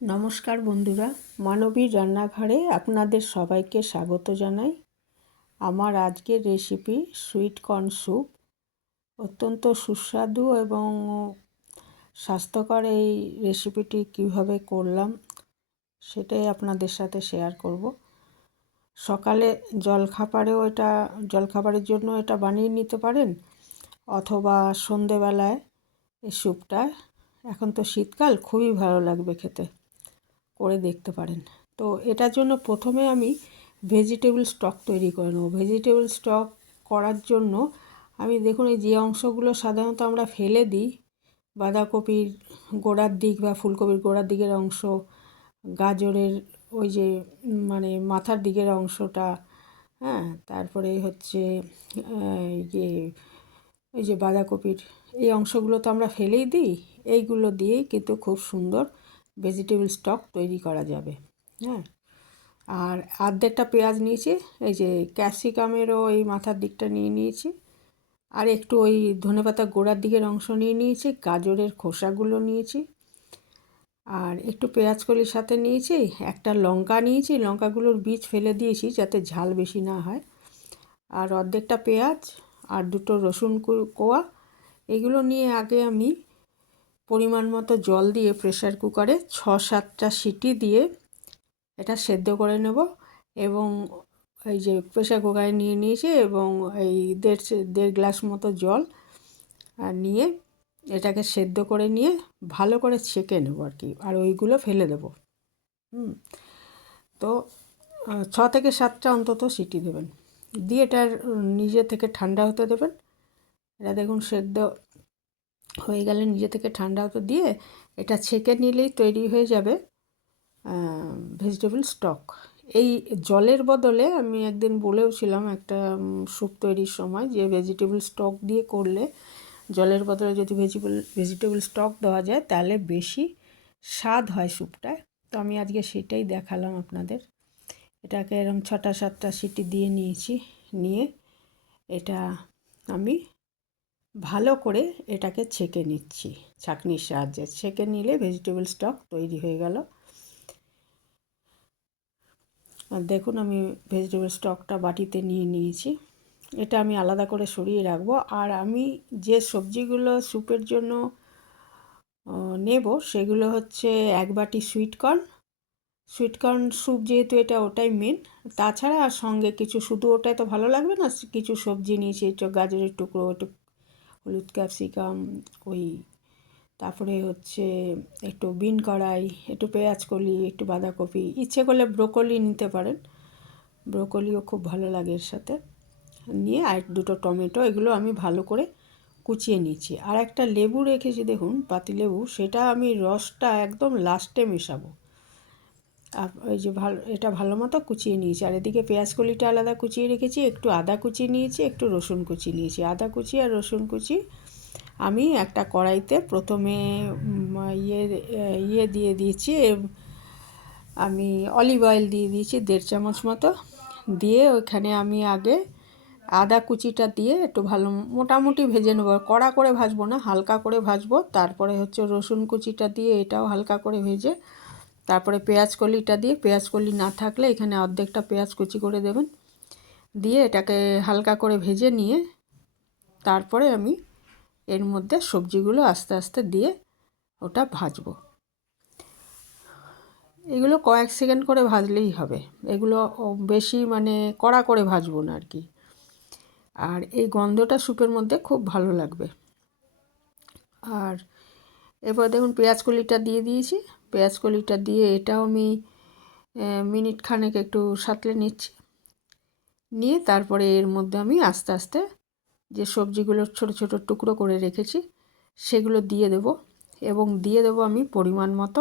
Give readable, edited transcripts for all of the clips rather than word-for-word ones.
নমস্কার বন্ধুরা, মানবীর রান্নাঘরে আপনাদের সবাইকে স্বাগত জানাই। আমার আজকের রেসিপি সুইট কর্ন স্যুপ। অত্যন্ত সুস্বাদু এবং স্বাস্থ্যকর এই রেসিপিটি কিভাবে করলাম সেটাই আপনাদের সাথে শেয়ার করব। সকালে জলখাবারের জন্য এটা বানিয়ে নিতে পারেন, অথবা সন্ধেবেলায় এই স্যুপটা, এখন তো শীতকাল, খুবই ভালো লাগবে খেতে, করে দেখতে পারেন। তো এটার জন্য প্রথমে আমি ভেজিটেবল স্টক তৈরি করে নেব। ভেজিটেবল স্টক করার জন্য আমি দেখুন, এই যে অংশগুলো সাধারণত আমরা ফেলে দিই, বাঁধাকপির গোড়ার দিক বা ফুলকপির গোড়ার দিকের অংশ, গাজরের ওই যে মাথার দিকের অংশটা, হ্যাঁ, তারপরে হচ্ছে ইয়ে ওই যে বাঁধাকপির এই অংশগুলো তো আমরা ফেলেই দিই। এইগুলো দিয়েই কিন্তু খুব সুন্দর ভেজিটেবল স্টক তৈরি করা যাবে। হ্যাঁ, আর অর্ধেকটা পেঁয়াজ নিয়েছি, এই যে ক্যাপসিকামেরও এই মাথার দিকটা নিয়ে নিয়েছি, আর একটু ওই ধনেপাতা গোড়ার দিকের অংশ নিয়ে নিয়েছি, গাজরের খোসাগুলো নিয়েছি, আর একটু পেঁয়াজ কলির সাথে নিয়েছি, একটা লঙ্কা নিয়েছি, লঙ্কাগুলোর বীজ ফেলে দিয়েছি যাতে ঝাল বেশি না হয়, আর অর্ধেকটা পেঁয়াজ আর দুটো রসুন কোয়া। এগুলো নিয়ে আগে আমি পরিমাণ মতো জল দিয়ে প্রেসার কুকারে 6-7টা সিটি দিয়ে এটা সেদ্ধ করে নেব। এবং এই যে প্রেসার কুকারে নিয়ে নিয়েছি, এবং এই দেড় গ্লাস মতো জল নিয়ে এটাকে সেদ্ধ করে নিয়ে ভালো করে ছেঁকে নেব আর কি, আর ওইগুলো ফেলে দেব। তো 6 থেকে 7টা অন্তত সিটি দেবেন, দিয়ে এটার নিজে থেকে ঠান্ডা হতে দেবেন। এটা দেখুন সেদ্ধ হয়ে গেলে নিজে থেকে ঠান্ডা হতে দিয়ে এটা ছেঁকে নিলেই তৈরি হয়ে যাবে ভেজিটেবল স্টক। এই জলের বদলে আমি একদিন বলেওছিলাম একটা স্যুপ তৈরির সময়, যে ভেজিটেবল স্টক দিয়ে করলে, জলের বদলে যদি ভেজিটেবল স্টক দেওয়া যায় তাহলে বেশি স্বাদ হয় স্যুপটায়। তো আমি আজকে সেটাই দেখালাম আপনাদের। এটাকে এরকম 6-7টা সিটি দিয়ে নিয়েছি, নিয়ে এটা আমি ভালো করে এটাকে ছেঁকে নিচ্ছি, ছাঁকনির সাহায্যে ছেঁকে নিলে ভেজিটেবল স্টক তৈরি হয়ে গেল। আর দেখুন, আমি ভেজিটেবল স্টকটা বাটিতে নিয়ে নিয়েছি, এটা আমি আলাদা করে সরিয়ে রাখবো। আর আমি যে সবজিগুলো স্যুপের জন্য নেব সেগুলো হচ্ছে 1 বাটি সুইটকর্ন স্যুপ, যেহেতু এটা ওটাই মেন। তাছাড়া আর সঙ্গে কিছু, শুধু ওটাই তো ভালো লাগবে না, কিছু সবজি নিয়েছি, একটু গাজরের টুকরো, একটু হলুদ ক্যাপসিকাম, ওই তারপরে হচ্ছে একটু বিন কড়াই, একটু পেঁয়াজ কলি, একটু বাঁধাকপি, ইচ্ছে করলে ব্রোকলি নিতে পারেন, ব্রোকলিও খুব ভালো লাগে এর সাথে, নিয়ে আর দুটো টমেটো, এগুলো আমি ভালো করে কুচিয়ে নিয়েছি। আর একটা লেবু রেখেছি দেখুন, পাতিলেবু, সেটা আমি রসটা একদম লাস্টে মেশাবো। ওই যে এটা ভালো মতো কুচিয়ে নিয়েছি। আর এদিকে পেঁয়াজ কলিটা আলাদা কুচিয়ে রেখেছি, একটু আদা কুচি নিয়েছি, একটু রসুন কুচি নিয়েছি। আদা কুচি আর রসুন কুচি আমি একটা কড়াইতে প্রথমে দিয়ে দিয়েছি, আমি অলিভ অয়েল দিয়ে দিয়েছি 1.5 চামচ মতো, দিয়ে ওইখানে আমি আগে আদা কুচিটা দিয়ে একটু ভালো মোটামুটি ভেজে নেবো, কড়া করে ভাজবো না, হালকা করে ভাজবো। তারপরে হচ্ছে রসুন কুচিটা দিয়ে এটাও হালকা করে ভেজে, তারপরে পেঁয়াজ কলিটা দিয়ে, পেঁয়াজ কলি না থাকলে এখানে অর্ধেকটা পেঁয়াজ কুচি করে দেবেন, দিয়ে এটাকে হালকা করে ভেজে নিয়ে তারপরে আমি এর মধ্যে সবজিগুলো আস্তে আস্তে দিয়ে ওটা ভাজবো। এগুলো কয়েক সেকেন্ড করে ভাজলেই হবে, এগুলো বেশি কড়া করে ভাজবো না আর কি। আর এই গন্ধটা স্যুপের মধ্যে খুব ভালো লাগবে। আর এরপর দেখুন পেঁয়াজ কলিটা দিয়ে দিয়েছি, পেঁয়াজ কলিটা দিয়ে এটাও আমি মিনিট খানেক একটু সাঁতলে নিচ্ছি, নিয়ে তারপরে এর মধ্যে আমি আস্তে আস্তে যে সবজিগুলো ছোট ছোট টুকরো করে রেখেছি সেগুলো দিয়ে দেব, এবং দিয়ে দেবো আমি পরিমাণ মতো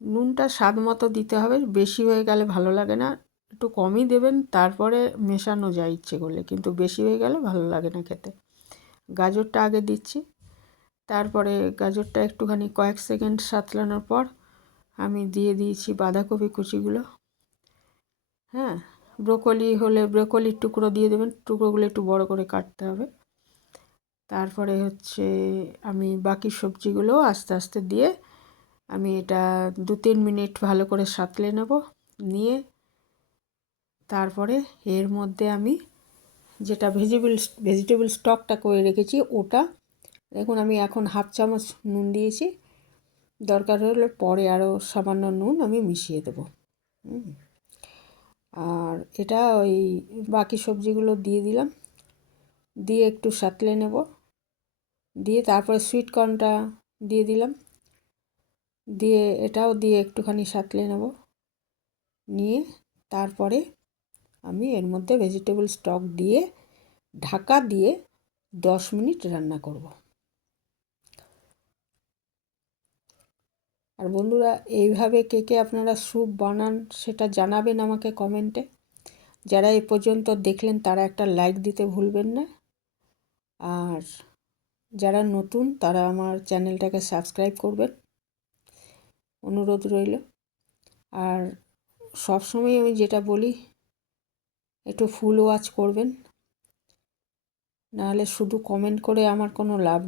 নুনটা স্বাদ মতো দিতে হবে, বেশি হয়ে গেলে ভালো লাগে না, একটু কমই দেবেন, তারপরে মেশানো যায় ইচ্ছে করলে, কিন্তু বেশি হয়ে গেলে ভালো লাগে না খেতে। গাজরটা আগে দিচ্ছি, তারপরে গাজরটা একটুখানি কয়েক সেকেন্ড সাঁতলানোর পর আমি দিয়ে দিয়েছি বাঁধাকপি কুচিগুলো। হ্যাঁ, ব্রোকলি হলে ব্রোকলির টুকরো দিয়ে দেবেন, টুকরোগুলো একটু বড় করে কাটতে হবে। তারপরে হচ্ছে আমি বাকি সবজিগুলো আস্তে আস্তে দিয়ে আমি এটা 2-3 মিনিট ভালো করে সাঁতলে নেব। নিয়ে তারপরে এর মধ্যে আমি যেটা ভেজিটেবল স্টকটা করে রেখেছি ওটা দেখুন, আমি এখন 1/2 চামচ নুন দিয়েছি, দরকার হলে পরে আরও সামান্য নুন আমি মিশিয়ে দেবো। আর এটা ওই বাকি সবজিগুলো দিয়ে দিলাম, দিয়ে একটু সাঁতলে নেব। দিয়ে তারপরে সুইট কর্নটা দিয়ে দিলাম, দিয়ে এটাও দিয়ে একটুখানি সাঁতলে নেব। নিয়ে তারপরে আমি এর মধ্যে ভেজিটেবল স্টক দিয়ে ঢাকা দিয়ে 10 মিনিট রান্না করব। আর বন্ধুরা, এইভাবে কে কে আপনারা স্যুপ বানান সেটা জানাবেন আমাকে কমেন্টে। যারা এ পর্যন্ত দেখলেন তারা একটা লাইক দিতে ভুলবেন না। আর যারা নতুন তারা আমার চ্যানেলটাকে সাবস্ক্রাইব করবেন, অনুরোধ রইল। আর সবসময় আমি যেটা বলি, একটু ফুল ওয়াচ করবেন, নাহলে শুধু কমেন্ট করে আমার কোনো লাভ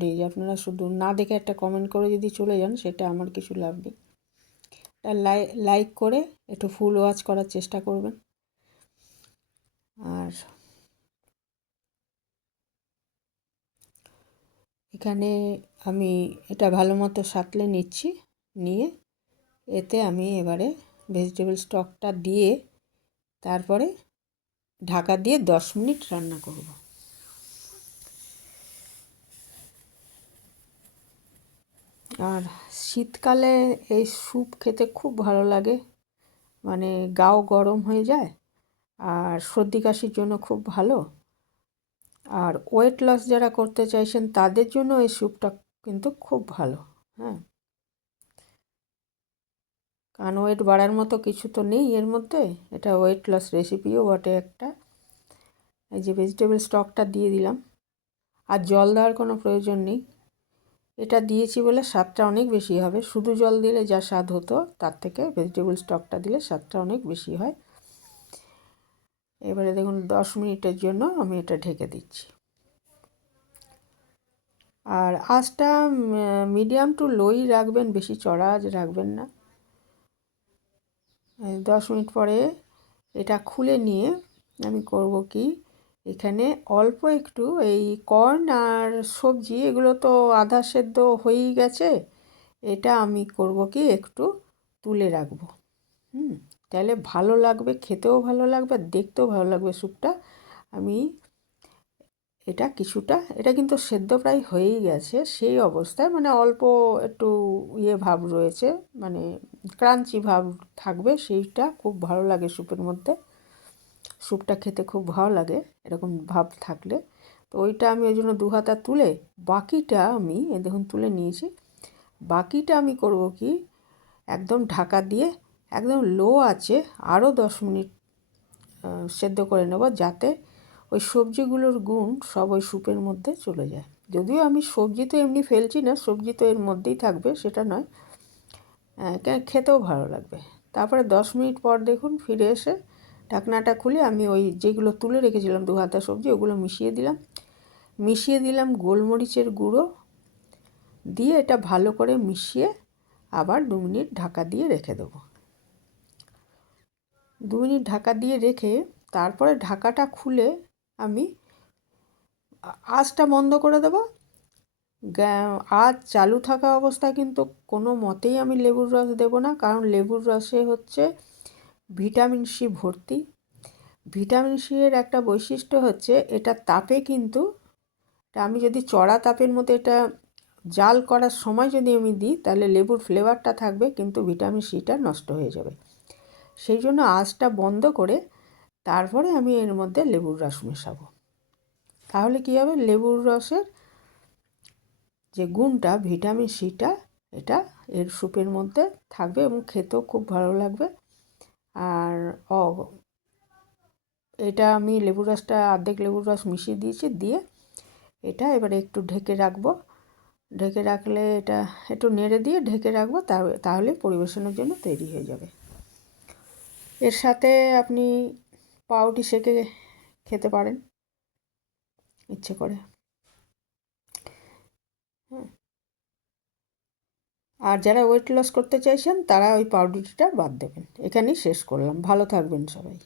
নেই। যে আপনারা শুধু না দেখে একটা কমেন্ট করে যদি চলে যান, সেটা আমার কিছু লাভ নেই। লাইক করে একটু ফুল ওয়াচ করার চেষ্টা করবেন। আর এখানে আমি এটা ভালো মতো সাঁতলে নিচ্ছি। নিয়ে এতে আমি এবারে ভেজিটেবল স্টকটা দিয়ে তারপরে ঢাকা দিয়ে 10 মিনিট রান্না করব। আর শীতকালে এই স্যুপ খেতে খুব ভালো লাগে, মানে গাও গরম হয়ে যায় আর সর্দি কাশির জন্য খুব ভালো। আর ওয়েট লস যারা করতে চাইছেন তাদের জন্য এই স্যুপটা কিন্তু খুব ভালো। হ্যাঁ, কারণ ওয়েট বাড়ার মতো কিছু তো নেই এর মধ্যে, এটা ওয়েট লস রেসিপিও বটে একটা। এই যে ভেজিটেবল স্টকটা দিয়ে দিলাম, আর জল দেওয়ার কোনো প্রয়োজন নেই। এটা দিয়েছি বলে স্বাদটা অনেক বেশি হবে। শুধু জল দিলে যা স্বাদ হতো তার থেকে ভেজিটেবল স্টকটা দিলে স্বাদটা অনেক বেশি হয়। এবারে দেখুন 10 মিনিটের জন্য আমি এটা ঢেকে দিচ্ছি। আর আঁচটা মিডিয়াম টু লোই রাখবেন, বেশি চড়া আঁচ রাখবেন না। 10 মিনিট পরে এটা খুলে নিয়ে আমি করব কি, এখানে অল্প একটু এই কর্ন আর সবজি এগুলো তো আধা সেদ্ধ হয়েই গেছে, এটা আমি করব কি একটু তুলে রাখবো। তাহলে ভালো লাগবে, খেতেও ভালো লাগবে, দেখতেও ভালো লাগবে স্যুপটা। আমি এটা কিন্তু সেদ্ধ প্রায় হয়েই গেছে, সেই অবস্থায় মানে অল্প একটু ভাব রয়েছে, মানে ক্রাঞ্চি ভাব থাকবে, সেইটা খুব ভালো লাগে স্যুপের মধ্যে। স্যুপটা খেতে খুব ভালো লাগে এরকম ভাব থাকলে। তো ওইটা আমি ওই জন্য 2 হাতা তুলে বাকিটা আমি দেখুন তুলে নিয়েছি। বাকিটা আমি করব কি, একদম ঢাকা দিয়ে একদম লো আছে আরও 10 মিনিট সেদ্ধ করে নেব, যাতে ওই সবজিগুলোর গুণ সব ওই স্যুপের মধ্যে চলে যায়। যদিও আমি সবজি তো এমনি ফেলছি না, সবজি তো এর মধ্যেই থাকবে, সেটা নয়, খেতেও ভালো লাগবে। তারপরে 10 মিনিট পর দেখুন ফিরে এসে ঢাকনাটা খুলে আমি ওই যেগুলো তুলে রেখেছিলাম 2 হাতা সবজি, ওগুলো মিশিয়ে দিলাম গোলমরিচের গুঁড়ো দিয়ে, এটা ভালো করে মিশিয়ে আবার 2 মিনিট ঢাকা দিয়ে রেখে দেবো। 2 মিনিট ঢাকা দিয়ে রেখে তারপরে ঢাকাটা খুলে আমি আঁচটা বন্ধ করে দেবো। আঁচ চালু থাকা অবস্থায় কিন্তু কোনো মতেই আমি লেবুর রস দেবো না, কারণ লেবুর রসে হচ্ছে ভিটামিন সি ভর্তি। ভিটামিন সি এর একটা বৈশিষ্ট্য হচ্ছে এটা তাপে কিন্তু, আমি যদি চড়া তাপের মধ্যে এটা জাল করার সময় যদি আমি দিই তাহলে লেবুর ফ্লেভারটা থাকবে, কিন্তু ভিটামিন সিটা নষ্ট হয়ে যাবে। সেই জন্য আঁচটা বন্ধ করে তারপরে আমি এর মধ্যে লেবুর রস মেশাবো। তাহলে কী হবে, লেবুর রসের যে গুণটা, ভিটামিন সিটা, এটা এর স্যুপের মধ্যে থাকবে এবং খেতেও খুব ভালো লাগবে। আর এটা আমি লেবুর রসটা অর্ধেক লেবুর রস মিশিয়ে দিয়েছি, দিয়ে এটা এবারে একটু ঢেকে রাখবো। ঢেকে রাখলে এটা একটু নেড়ে দিয়ে ঢেকে রাখবো, তাহলে পরিবেশনের জন্য তৈরি হয়ে যাবে। এর সাথে আপনি পাউরুটি সেঁকে খেতে পারেন ইচ্ছে করে। হ্যাঁ, আর যারা ওয়েট লস করতে চাইছেন তারা ওই পাউরুটিটা বাদ দেবেন। এখানেই শেষ করলাম। ভালো থাকবেন সবাই।